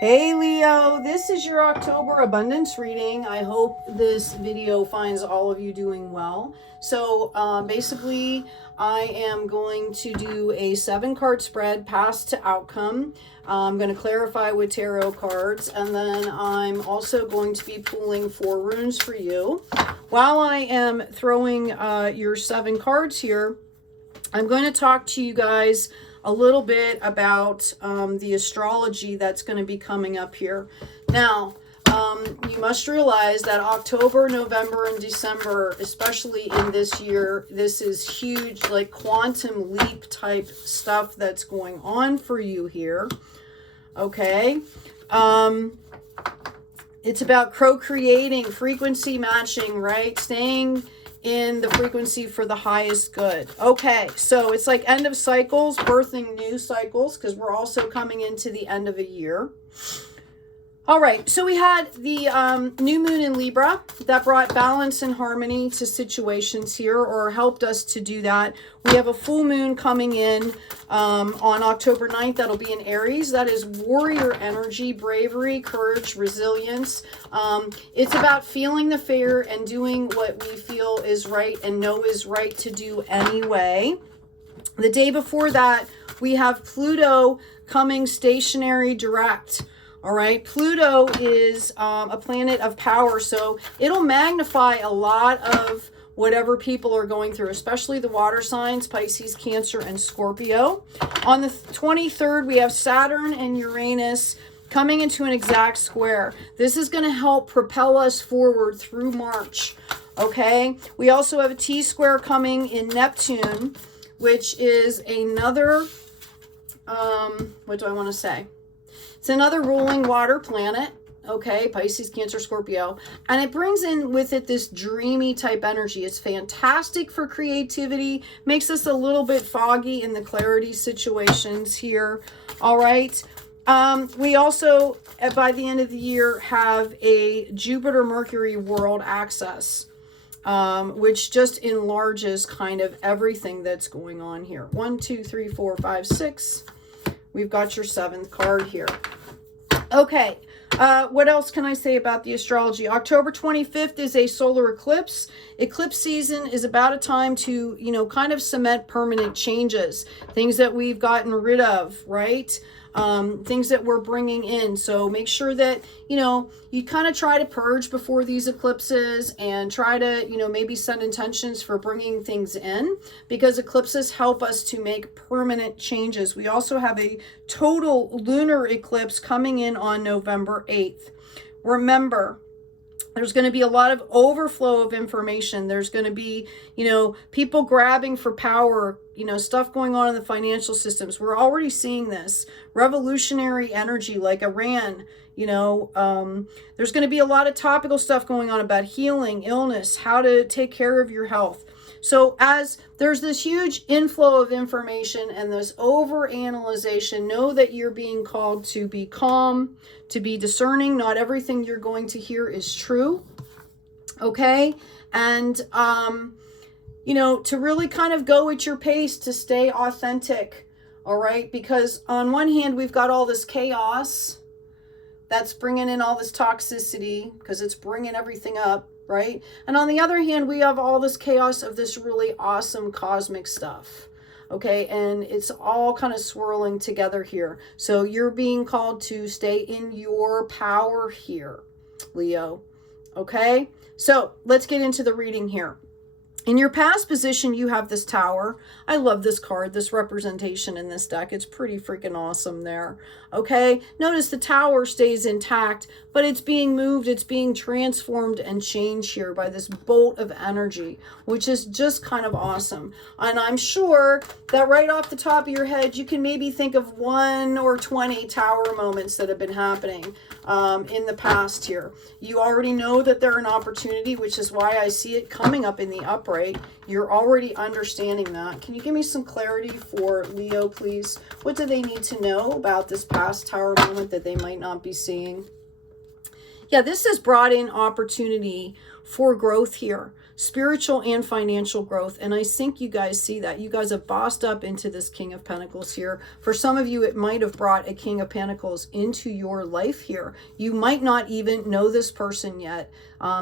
Hey Leo, this is your October abundance reading. I hope this video finds all of you doing well. So basically I am going to do a 7-card spread, past to outcome. I'm going to clarify with tarot cards, and then I'm also going to be pulling 4 runes for you. While I am throwing your 7 cards here, I'm going to talk to you guys a little bit about the astrology that's going to be coming up here. Now, you must realize that October, November, and December, especially in this year, this is huge, like quantum leap type stuff that's going on for you here. Okay. It's about procreating, frequency matching, right? Staying in the frequency for the highest good. Okay, so it's like end of cycles, birthing new cycles, because we're also coming into the end of a year. All right, so we had the new moon in Libra that brought balance and harmony to situations here, or helped us to do that. We have a full moon coming in on October 9th. That'll be in Aries. That is warrior energy, bravery, courage, resilience. It's about feeling the fear and doing what we feel is right and know is right to do anyway. The day before that, we have Pluto coming stationary direct. All right, Pluto is a planet of power, so it'll magnify a lot of whatever people are going through, especially the water signs, Pisces, Cancer, and Scorpio. On the 23rd, we have Saturn and Uranus coming into an exact square. This is going to help propel us forward through March, okay? We also have a T-square coming in Neptune, which is another, what do I want to say? It's another ruling water planet, okay, Pisces, Cancer, Scorpio, and it brings in with it this dreamy type energy. It's fantastic for creativity, makes us a little bit foggy in the clarity situations here, all right? We also, by the end of the year, have a Jupiter-Mercury world axis, which just enlarges kind of everything that's going on here. 1, 2, 3, 4, 5, 6. We've got your 7th card here. Okay, what else can I say about the astrology? October 25th is a solar eclipse. Eclipse season is about a time to, you know, kind of cement permanent changes, things that we've gotten rid of, right? Things that we're bringing in. So make sure that, you know, you kind of try to purge before these eclipses and try to, you know, maybe set intentions for bringing things in, because eclipses help us to make permanent changes. We also have a total lunar eclipse coming in on November 8th. Remember, there's going to be a lot of overflow of information. There's going to be, you know, people grabbing for power, you know, stuff going on in the financial systems. We're already seeing this. Revolutionary energy like Iran, you know, there's going to be a lot of topical stuff going on about healing, illness, how to take care of your health. So as there's this huge inflow of information and this overanalyzation, know that you're being called to be calm, to be discerning. Not everything you're going to hear is true. Okay. And, you know, to really kind of go at your pace, to stay authentic. All right. Because on one hand, we've got all this chaos that's bringing in all this toxicity because it's bringing everything up. Right? And on the other hand, we have all this chaos of this really awesome cosmic stuff. Okay? And it's all kind of swirling together here. So you're being called to stay in your power here, Leo. Okay? So let's get into the reading here. In your past position, you have this Tower. I love this card, this representation in this deck. It's pretty freaking awesome there. Okay, notice the Tower stays intact, but it's being moved, it's being transformed and changed here by this bolt of energy, which is just kind of awesome. And I'm sure that right off the top of your head, you can maybe think of 1 or 20 Tower moments that have been happening in the past here. You already know that they're an opportunity, which is why I see it coming up in the upright. You're already understanding that. Can you give me some clarity for Leo, please? What do they need to know about this past Tower moment that they might not be seeing? Yeah, this has brought in opportunity for growth here. spiritual and financial growth. And I think you guys see that. You guys have bossed up into this King of Pentacles here. For some of you, it might have brought a King of Pentacles into your life here. You might not even know this person yet.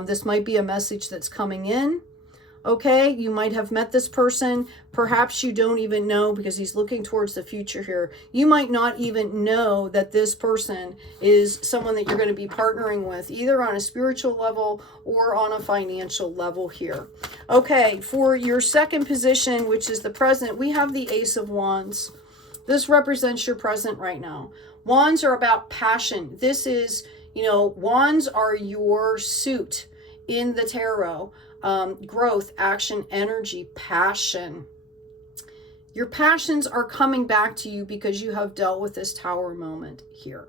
This might be a message that's coming in. Okay, you might have met this person. Perhaps you don't even know, because he's looking towards the future here. You might not even know that this person is someone that you're going to be partnering with, either on a spiritual level or on a financial level here. Okay, for your second position, which is the present, we have the Ace of Wands. This represents your present right now. Wands are about passion. This is, you know, wands are your suit in the tarot. Growth, action, energy, passion. Your passions are coming back to you because you have dealt with this Tower moment here.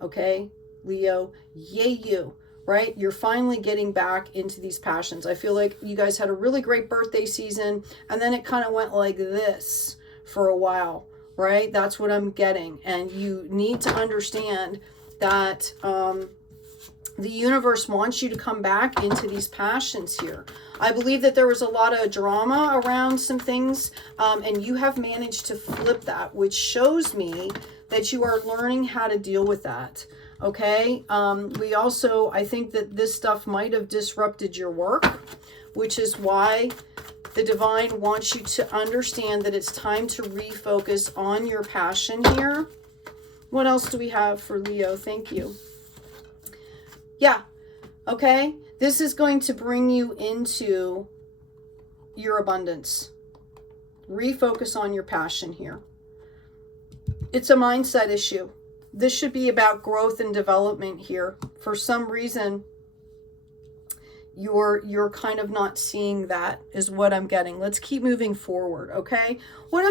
Okay, Leo, yay you, right? You're finally getting back into these passions. I feel like you guys had a really great birthday season, and then it kind of went like this for a while, right? That's what I'm getting. And you need to understand that the universe wants you to come back into these passions here. I believe that there was a lot of drama around some things, and you have managed to flip that, which shows me that you are learning how to deal with that. Okay. We also, I think that this stuff might have disrupted your work, which is why the divine wants you to understand that it's time to refocus on your passion here. What else do we have for Leo? Thank you. Yeah, okay, this is going to bring you into your abundance. Refocus on your passion here. It's a mindset issue. This should be about growth and development here. For some reason, you're kind of not seeing that, is what I'm getting. Let's keep moving forward, okay? What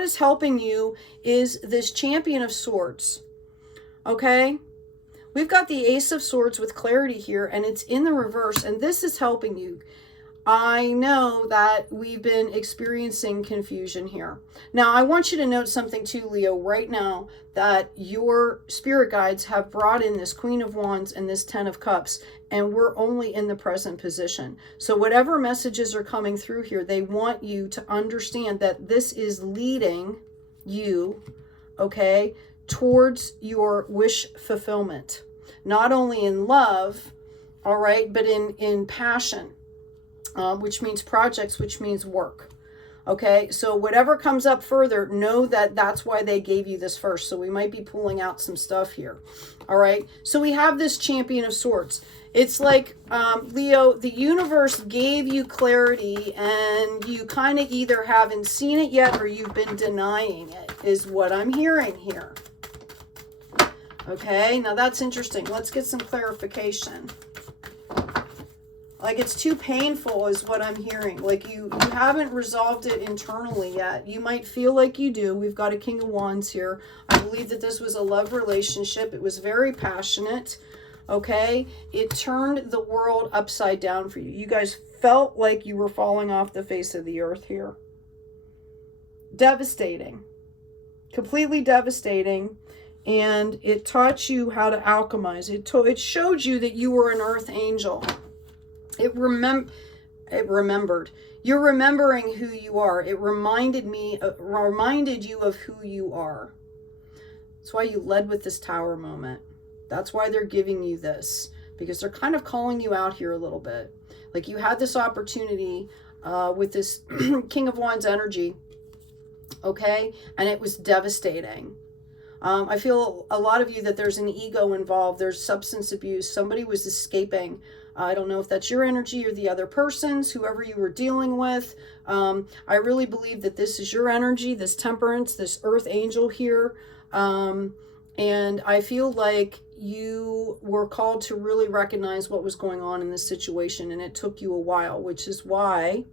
is helping you is this Champion of Swords, okay? We've got the Ace of Swords with clarity here, and it's in the reverse, and this is helping you. I know that we've been experiencing confusion here. Now, I want you to note something too, Leo, right now, that your spirit guides have brought in this Queen of Wands and this Ten of Cups, and we're only in the present position. So whatever messages are coming through here, they want you to understand that this is leading you, okay, towards your wish fulfillment. Not only in love, all right, but in passion, which means projects, which means work. Okay, so whatever comes up further, know that that's why they gave you this first. So we might be pulling out some stuff here. All right, so we have this Champion of Swords. It's like, Leo, the universe gave you clarity, and you kind of either haven't seen it yet or you've been denying it, is what I'm hearing here. Okay, now that's interesting. Let's get some clarification. Like, it's too painful is what I'm hearing. Like you haven't resolved it internally yet. You might feel like you do. We've got a King of Wands here. I believe that this was a love relationship. It was very passionate. Okay, it turned the world upside down for you. You guys felt like you were falling off the face of the earth here. Devastating. Completely devastating. And it taught you how to alchemize. It showed you that you were an earth angel. It remembered. You're remembering who you are. It reminded you of who you are. That's why you led with this Tower moment. That's why they're giving you this, because they're kind of calling you out here a little bit. Like, you had this opportunity with this King of Wands energy, okay? And it was devastating. I feel a lot of you that there's an ego involved. There's substance abuse. Somebody was escaping. I don't know if that's your energy or the other person's, whoever you were dealing with. I really believe that this is your energy, this Temperance, this Earth Angel here. And I feel like you were called to really recognize what was going on in this situation, and it took you a while, which is why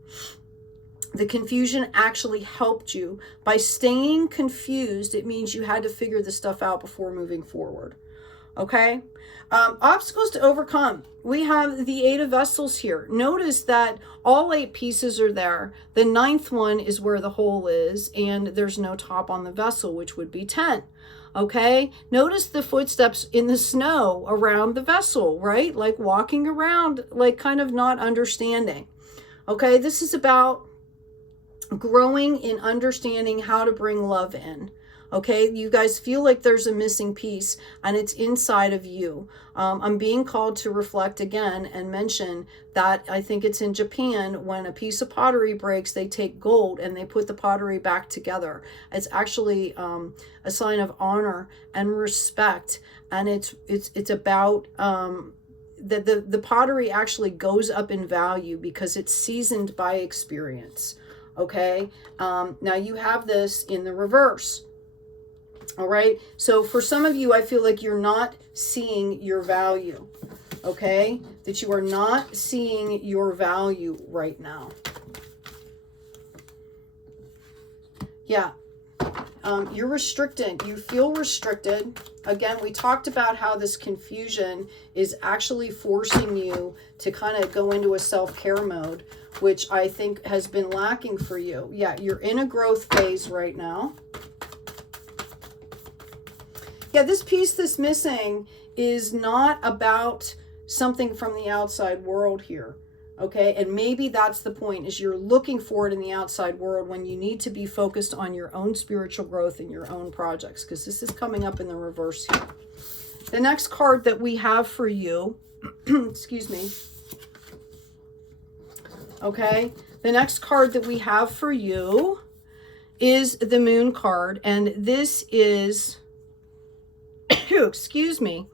the confusion actually helped you. By staying confused, it means you had to figure this stuff out before moving forward. Okay? Obstacles to overcome. We have the 8 of Vessels here. Notice that all 8 pieces are there. The 9th one is where the hole is, and there's no top on the vessel, which would be 10. Okay? Notice the footsteps in the snow around the vessel, right? Like walking around, like kind of not understanding. Okay, this is about growing in understanding how to bring love in. Okay, you guys feel like there's a missing piece and it's inside of you. I'm being called to reflect again and mention that I think it's in Japan, when a piece of pottery breaks, they take gold and they put the pottery back together. It's actually a sign of honor and respect. And it's about the pottery actually goes up in value because it's seasoned by experience. Okay, now you have this in the reverse. All right, so for some of you, I feel like you're not seeing your value. Okay, that you are not seeing your value right now. Yeah, you're restricted. You feel restricted. Again, we talked about how this confusion is actually forcing you to kind of go into a self-care mode, which I think has been lacking for you. Yeah, you're in a growth phase right now. Yeah, this piece that's missing is not about something from the outside world here. Okay, and maybe that's the point, is you're looking for it in the outside world when you need to be focused on your own spiritual growth and your own projects, because this is coming up in the reverse here. The next card that we have for you, excuse me. Okay, the next card that we have for you is the Moon card, and this is, excuse me,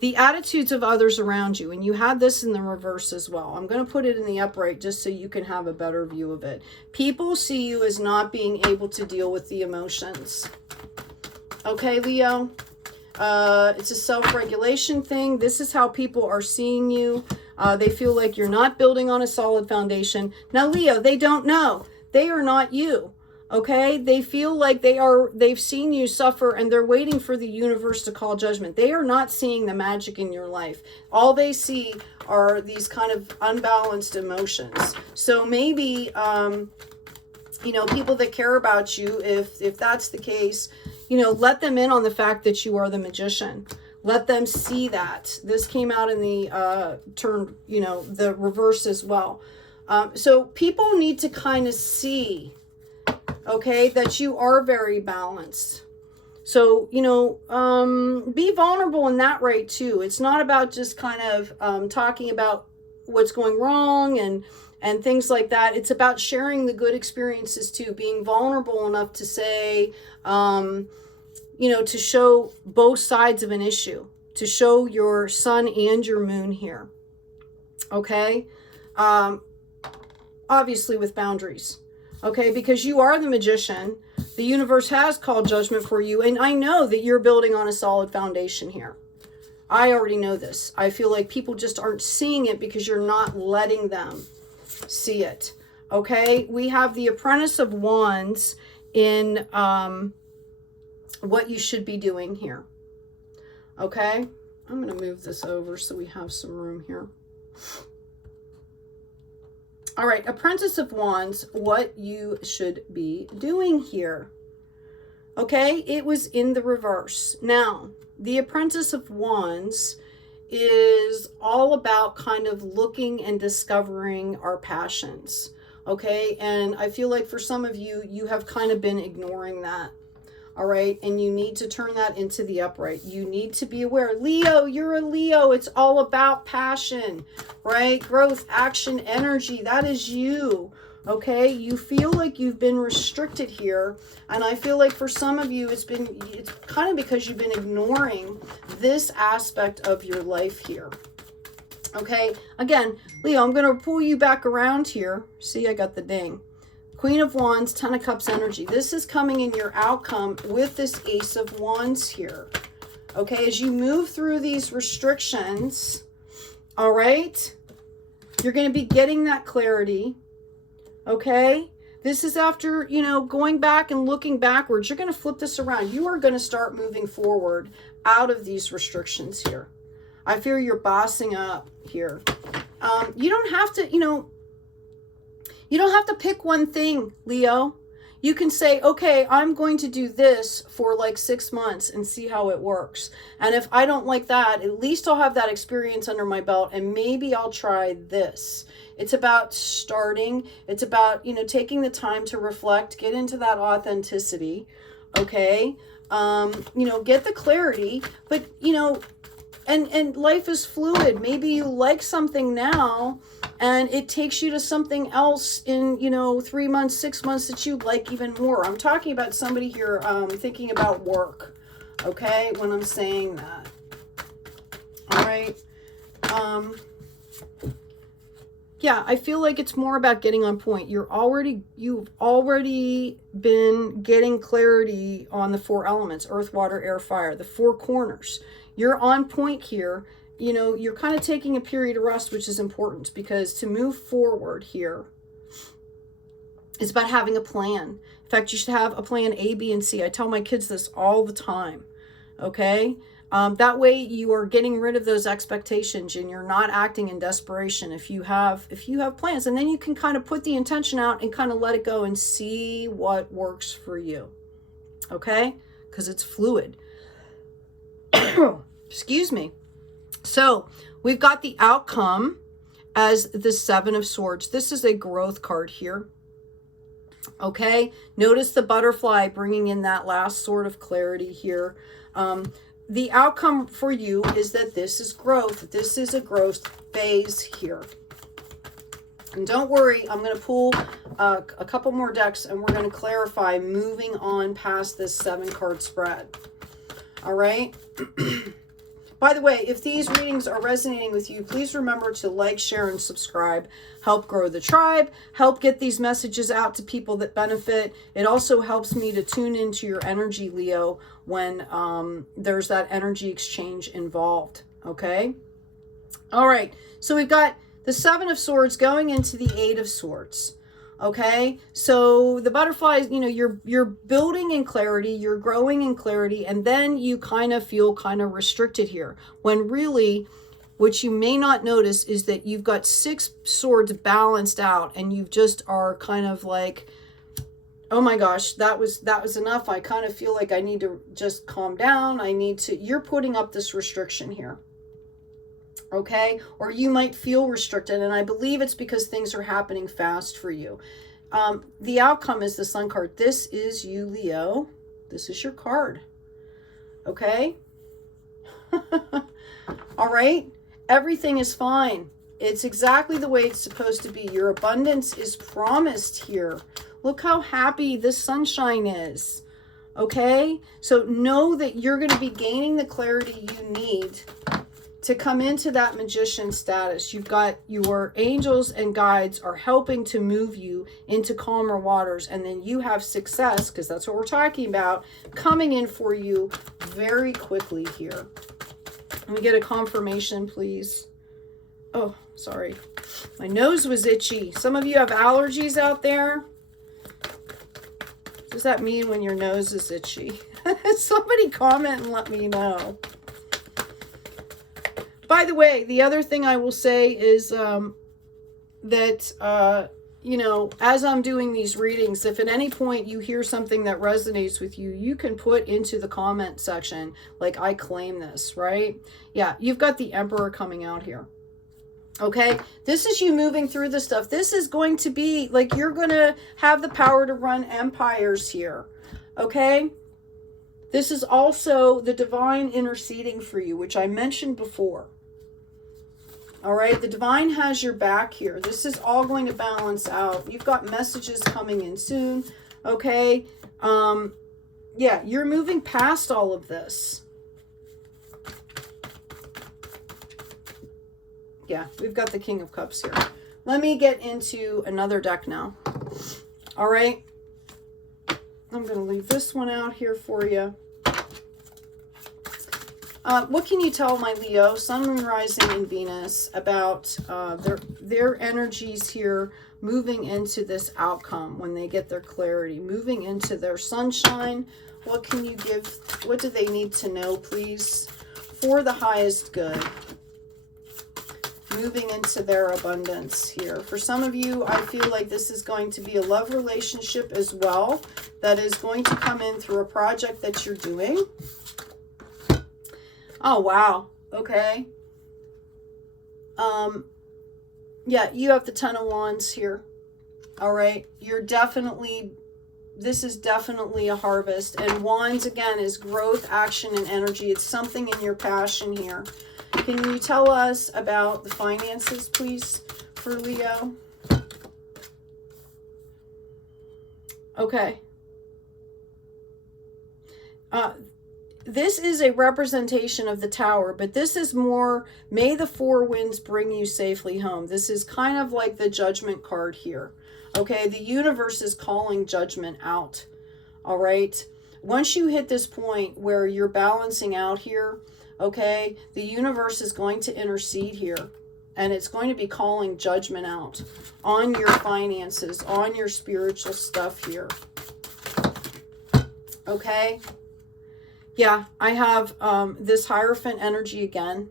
the attitudes of others around you. And you had this in the reverse as well. I'm going to put it in the upright just so you can have a better view of it. People see you as not being able to deal with the emotions. Okay, Leo? It's a self-regulation thing. This is how people are seeing you. They feel like you're not building on a solid foundation. Now, Leo, they don't know. They are not you. Okay, they feel like they've seen you suffer and they're waiting for the universe to call judgment. They are not seeing the magic in your life. All they see are these kind of unbalanced emotions. So maybe, you know, people that care about you, if that's the case, you know, let them in on the fact that you are the magician. Let them see that. This came out in the turn, you know, the reverse as well. So people need to kind of see, okay, that you are very balanced. So, you know, be vulnerable in that way too. It's not about just kind of talking about what's going wrong and things like that. It's about sharing the good experiences too, being vulnerable enough to say, you know, to show both sides of an issue, to show your sun and your moon here. Okay. Obviously with boundaries. Okay, because you are the magician. The universe has called judgment for you. And I know that you're building on a solid foundation here. I already know this. I feel like people just aren't seeing it because you're not letting them see it. Okay, we have the Apprentice of Wands in what you should be doing here. Okay, I'm going to move this over so we have some room here. All right, Apprentice of Wands, what you should be doing here. Okay, it was in the reverse. Now, the Apprentice of Wands is all about kind of looking and discovering our passions. Okay, and I feel like for some of you, you have kind of been ignoring that. All right, and you need to turn that into the upright. You need to be aware. Leo, you're a Leo. It's all about passion, right? Growth, action, energy. That is you, okay? You feel like you've been restricted here. And I feel like for some of you, it's kind of because you've been ignoring this aspect of your life here. Okay, again, Leo, I'm going to pull you back around here. See, I got the ding. Queen of Wands, Ten of Cups energy. This is coming in your outcome with this Ace of Wands here. Okay, as you move through these restrictions, all right, you're going to be getting that clarity. Okay, this is after, you know, going back and looking backwards. You're going to flip this around. You are going to start moving forward out of these restrictions here. I fear you're bossing up here. You don't have to, you know, you don't have to pick one thing, Leo. you can say, okay, I'm going to do this for like 6 months and see how it works. And if I don't like that, at least I'll have that experience under my belt, and maybe I'll try this. It's about starting. It's about, you know, taking the time to reflect, get into that authenticity. Okay. You know, get the clarity, but you know, and life is fluid. Maybe you like something now and it takes you to something else in, you know, 3 months, 6 months that you like even more. I'm talking about somebody here thinking about work, okay, when I'm saying that. All right. Yeah, I feel like it's more about getting on point. You've already been getting clarity on the 4 elements: earth, water, air, fire, the 4 corners. You're on point here. You know, you're kind of taking a period of rest, which is important, because to move forward here, it's about having a plan. In fact, you should have a plan A, B, and C. I tell my kids this all the time, okay? That way you are getting rid of those expectations and you're not acting in desperation if you have plans. And then you can kind of put the intention out and kind of let it go and see what works for you, okay? Because it's fluid. Excuse me. So we've got the outcome as the 7 of Swords. This is a growth card here. Okay. Notice the butterfly bringing in that last sort of clarity here. The outcome for you is that this is growth. This is a growth phase here. And don't worry, I'm going to pull a couple more decks and we're going to clarify moving on past this 7-card spread. All right. By the way, if these readings are resonating with you, please remember to like, share, and subscribe. Help grow the tribe. Help get these messages out to people that benefit. It also helps me to tune into your energy, Leo, when there's that energy exchange involved. Okay? All right. So we've got the 7 of Swords going into the 8 of Swords. Okay, so the butterflies, you know, you're building in clarity, you're growing in clarity, and then you kind of feel kind of restricted here. When really, what you may not notice is that you've got 6 swords balanced out, and you just are kind of like, oh my gosh, that was enough. I kind of feel like I need to just calm down. You're putting up this restriction here. Okay, or you might feel restricted, and I believe it's because things are happening fast for you. The outcome is the Sun card. This is you, Leo. This is your card. Okay. All right. Everything is fine. It's exactly the way it's supposed to be. Your abundance is promised here. Look how happy this sunshine is. Okay, so know that you're going to be gaining the clarity you need to come into that magician status. You've got your angels and guides are helping to move you into calmer waters, and then you have success, because that's what we're talking about, coming in for you very quickly here. Let me get a confirmation, please. Oh, sorry. My nose was itchy. Some of you have allergies out there. What does that mean when your nose is itchy? Somebody comment and let me know. By the way, the other thing I will say is that, you know, as I'm doing these readings, if at any point you hear something that resonates with you, you can put into the comment section, like, I claim this, right? Yeah, you've got the Emperor coming out here. Okay, this is you moving through the stuff. This is going to be like, you're going to have the power to run empires here. Okay, this is also the divine interceding for you, which I mentioned before. All right, the divine has your back here. This is all going to balance out. You've got messages coming in soon. Okay, yeah, you're moving past all of this. Yeah, we've got the King of Cups here. Let me get into another deck now. All right. I'm going to leave this one out here for you. What can you tell my Leo, Sun, Moon, Rising, and Venus about their energies here moving into this outcome when they get their clarity, moving into their sunshine? What can you give? What do they need to know, please, for the highest good? moving into their abundance here. For some of you, I feel like this is going to be a love relationship as well that is going to come in through a project that you're doing. Oh, wow. Okay. Yeah, you have the Ten of Wands here. All right. You're definitely, this is definitely a harvest. And Wands, again, is growth, action, and energy. It's something in your passion here. Can you tell us about the finances, please, for Leo? Okay. This is a representation of the Tower, but this is more, may the four winds bring you safely home. This is kind of like the Judgment card here. Okay, the universe is calling judgment out. All right. Once you hit this point where you're balancing out here, okay, the universe is going to intercede here, and it's going to be calling judgment out on your finances, on your spiritual stuff here. Okay. Yeah, I have this Hierophant energy again,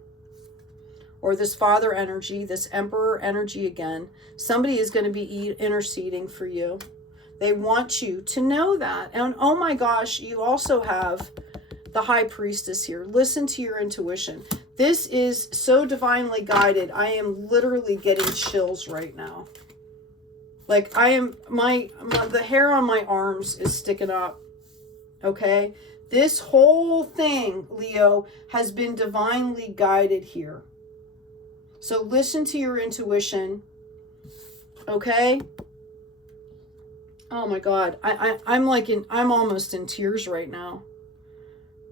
or this Father energy, this Emperor energy again. Somebody is going to be interceding for you. They want you to know that. And oh my gosh, you also have the High Priestess here. Listen to your intuition. This is so divinely guided. I am literally getting chills right now. Like I am, the hair on my arms is sticking up. Okay. This whole thing, Leo, has been divinely guided here. So listen to your intuition. Okay. Oh my God. I'm almost in tears right now.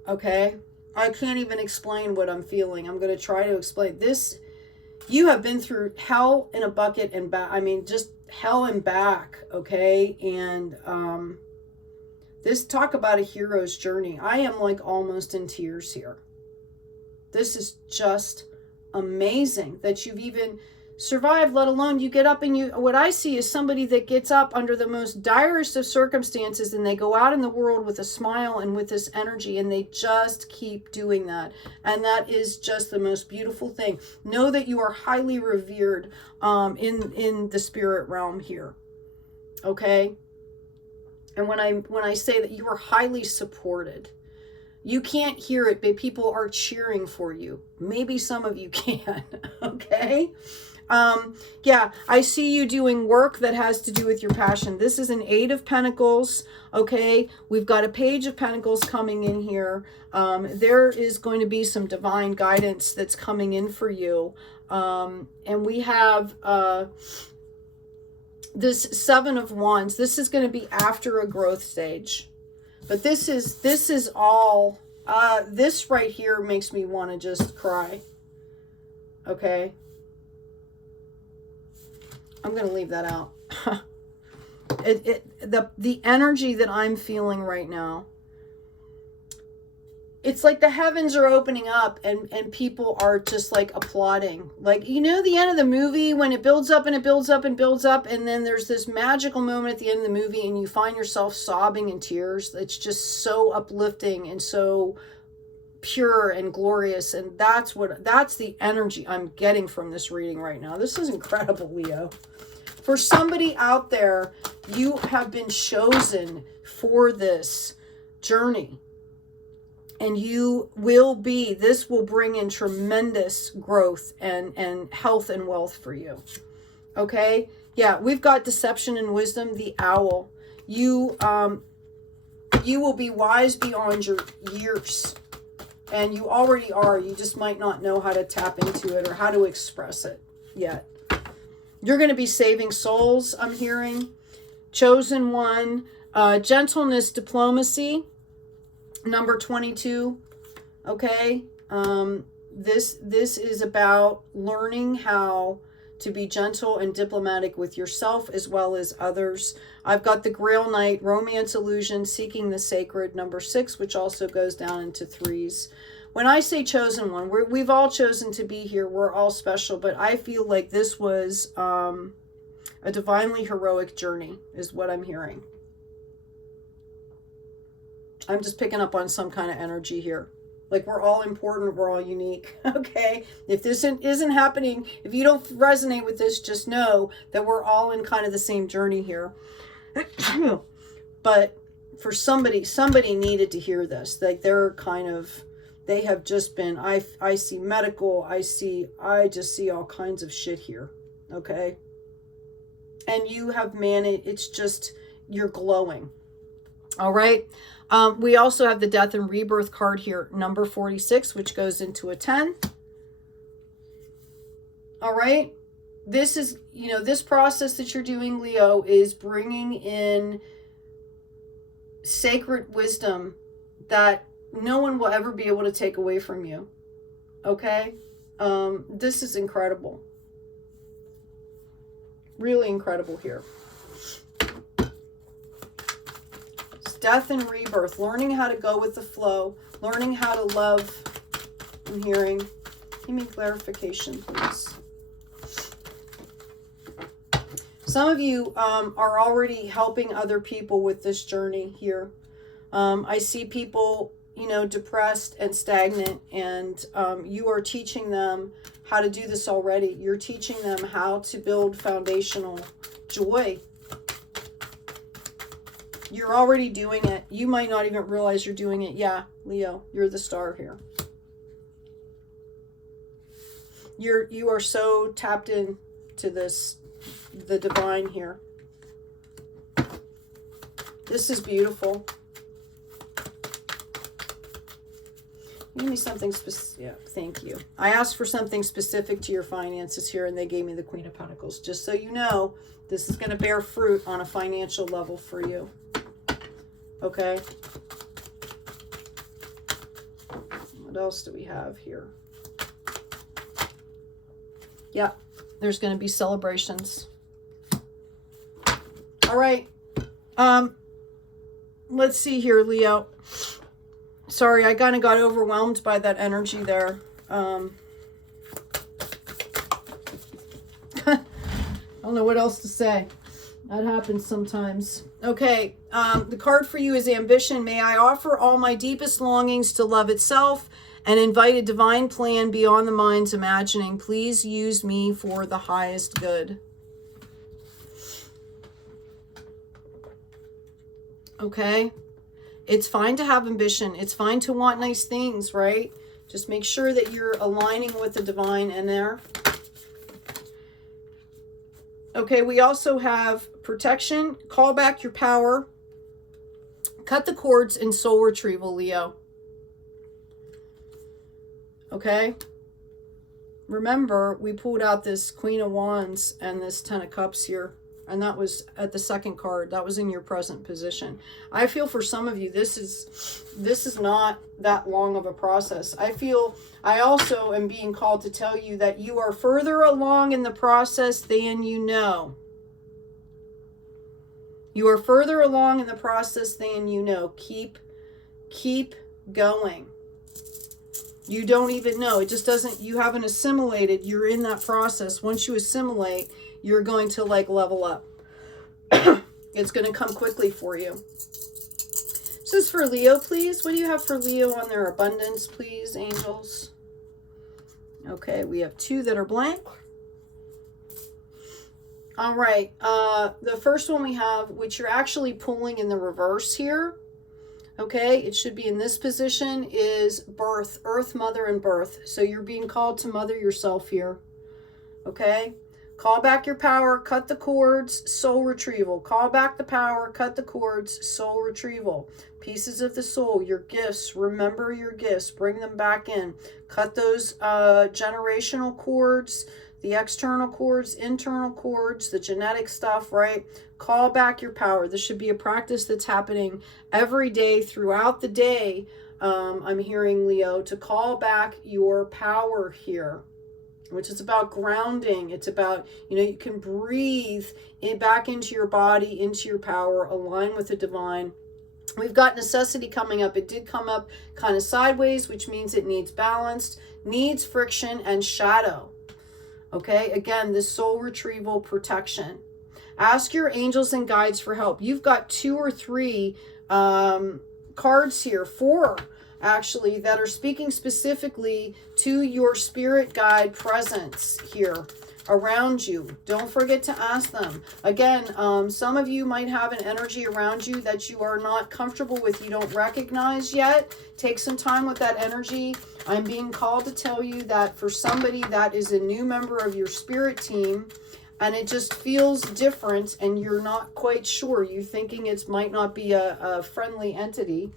Okay. I can't even explain what I'm feeling. I'm going to try to explain this. You have been through hell in a bucket and back. I mean, just hell and back. Okay. And, this, talk about a hero's journey. I am like almost in tears here. This is just amazing that you've even survived, let alone you get up and you, what I see is somebody that gets up under the most direst of circumstances and they go out in the world with a smile and with this energy and they just keep doing that. And that is just the most beautiful thing. Know that you are highly revered in the spirit realm here. Okay? And when I say that you are highly supported, you can't hear it, but people are cheering for you. Maybe some of you can, okay? Yeah, I see you doing work that has to do with your passion. This is an Eight of Pentacles, okay? We've got a Page of Pentacles coming in here. There is going to be some divine guidance that's coming in for you. And we have... this Seven of Wands, this is going to be after a growth stage. But this is all, this right here makes me want to just cry. Okay. I'm going to leave that out. The energy that I'm feeling right now, it's like the heavens are opening up and people are just like applauding. Like, you know, the end of the movie when it builds up and it builds up and builds up. And then there's this magical moment at the end of the movie and you find yourself sobbing in tears. It's just so uplifting and so pure and glorious. And that's the energy I'm getting from this reading right now. This is incredible, Leo. For somebody out there, you have been chosen for this journey. And you will be, this will bring in tremendous growth and health and wealth for you. Okay? Yeah, we've got deception and wisdom, the owl. You will be wise beyond your years. And you already are. You just might not know how to tap into it or how to express it yet. You're going to be saving souls, I'm hearing. Chosen one. Gentleness, diplomacy. Number 22, okay? This is about learning how to be gentle and diplomatic with yourself as well as others. I've got the Grail Knight, Romance Illusion, Seeking the Sacred, number 6, which also goes down into 3s. When I say chosen one, we've all chosen to be here. We're all special, but I feel like this was a divinely heroic journey is what I'm hearing. I'm just picking up on some kind of energy here. Like, we're all important, we're all unique, okay? If this isn't happening, if you don't resonate with this, just know that we're all in kind of the same journey here. But for somebody needed to hear this. Like, they have just been, I see medical, I just see all kinds of shit here, okay? And you have managed, it's just, you're glowing, all right? We also have the Death and Rebirth card here, number 46, which goes into a 10. All right? This is, this process that you're doing, Leo, is bringing in sacred wisdom that no one will ever be able to take away from you. Okay? This is incredible. Really incredible here. Death and rebirth, learning how to go with the flow, learning how to love. I'm hearing. Give me clarification, please. Some of you are already helping other people with this journey here. I see people, depressed and stagnant, and you are teaching them how to do this already. You're teaching them how to build foundational joy. You're already doing it. You might not even realize you're doing it. Yeah, Leo, you're the star here. You are so tapped in to this, the divine here. This is beautiful. Give me something specific. Yeah, thank you. I asked for something specific to your finances here, and they gave me the Queen of Pentacles. Just so you know, this is going to bear fruit on a financial level for you. Okay. What else do we have here? Yeah, there's going to be celebrations. All right. Let's see here, Leo. Sorry, I kind of got overwhelmed by that energy there. I don't know what else to say. That happens sometimes. Okay, the card for you is ambition. May I offer all my deepest longings to love itself and invite a divine plan beyond the mind's imagining. Please use me for the highest good. Okay, it's fine to have ambition. It's fine to want nice things, right? Just make sure that you're aligning with the divine in there. Okay, we also have protection, call back your power, cut the cords, and soul retrieval, Leo. Okay? Remember, we pulled out this Queen of Wands and this Ten of Cups here, and that was at the second card. That was in your present position. I feel for some of you, this is not that long of a process. I also am being called to tell you that you are further along in the process than you know. You are further along in the process than you know. Keep going. You don't even know. It just doesn't, you haven't assimilated. You're in that process. Once you assimilate, you're going to level up. It's going to come quickly for you. This is for Leo, please. What do you have for Leo on their abundance, please, angels? Okay, we have 2 that are blank. All right, the first one we have, which you're actually pulling in the reverse here, okay, it should be in this position, is birth, earth, mother, and birth. So you're being called to mother yourself here, okay? Call back your power, cut the cords, soul retrieval. Call back the power, cut the cords, soul retrieval. Pieces of the soul, your gifts, remember your gifts, bring them back in. Cut those generational cords, the external cords, internal cords, the genetic stuff, right? Call back your power. This should be a practice that's happening every day throughout the day. I'm hearing, Leo, to call back your power here, which is about grounding. It's about, you can breathe back into your body, into your power, align with the divine. We've got necessity coming up. It did come up kind of sideways, which means it needs balanced, needs friction, and shadow. Okay, again, this soul retrieval protection. Ask your angels and guides for help. You've got 2 or 3 cards here, 4 actually, that are speaking specifically to your spirit guide presence here around you. Don't forget to ask them. Again, some of you might have an energy around you that you are not comfortable with, you don't recognize yet. Take some time with that energy. I'm being called to tell you that for somebody that is a new member of your spirit team, and it just feels different and you're not quite sure, you're thinking it might not be a friendly entity,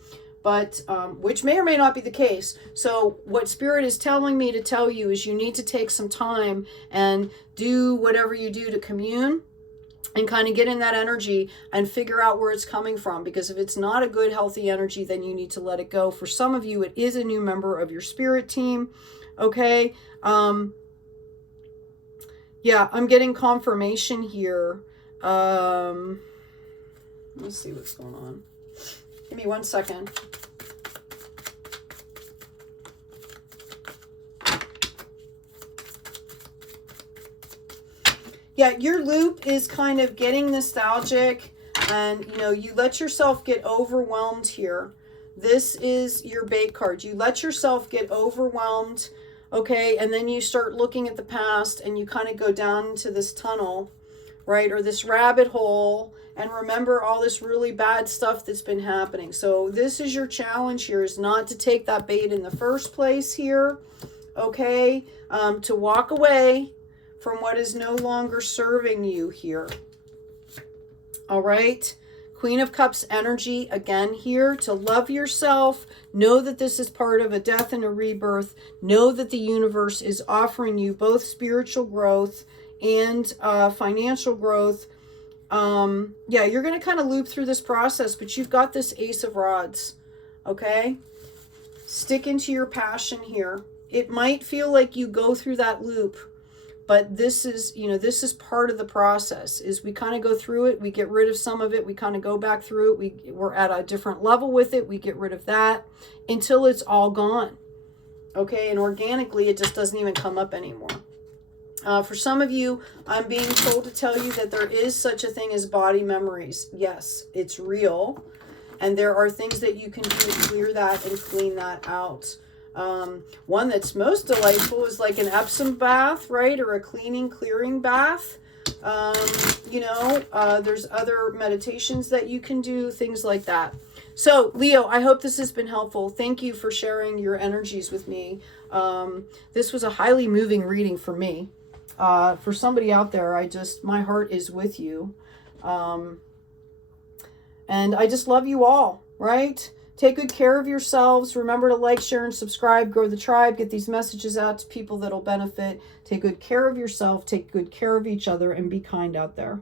but which may or may not be the case. So what Spirit is telling me to tell you is you need to take some time and do whatever you do to commune and kind of get in that energy and figure out where it's coming from. Because if it's not a good, healthy energy, then you need to let it go. For some of you, it is a new member of your spirit team. Okay. Yeah, I'm getting confirmation here. Let me see what's going on. Give me 1 second. Yeah, your loop is kind of getting nostalgic, and you know, you let yourself get overwhelmed here. This is your bait card. You let yourself get overwhelmed, okay, and then you start looking at the past and you kind of go down into this tunnel, right, or this rabbit hole, and remember all this really bad stuff that's been happening. So this is your challenge here, is not to take that bait in the first place here, okay, to walk away from what is no longer serving you here. All right. Queen of Cups energy again here, to love yourself. Know that this is part of a death and a rebirth. Know that the universe is offering you both spiritual growth and financial growth. Yeah, you're going to kind of loop through this process, but you've got this Ace of Rods. Okay. Stick into your passion here. It might feel like you go through that loop, but this is, you know, this is part of the process, is we kind of go through it. We get rid of some of it. We kind of go back through it. We're at a different level with it. We get rid of that until it's all gone. Okay. And organically, it just doesn't even come up anymore. For some of you, I'm being told to tell you that there is such a thing as body memories. Yes, it's real. And there are things that you can do to clear that and clean that out. One that's most delightful is like an Epsom bath, right? Or a clearing bath. You know, there's other meditations that you can do, things like that. So Leo, I hope this has been helpful. Thank you for sharing your energies with me. This was a highly moving reading for me. For somebody out there, my heart is with you. And I just love you all, right? Take good care of yourselves. Remember to like, share, and subscribe. Grow the tribe. Get these messages out to people that'll benefit. Take good care of yourself. Take good care of each other, and be kind out there.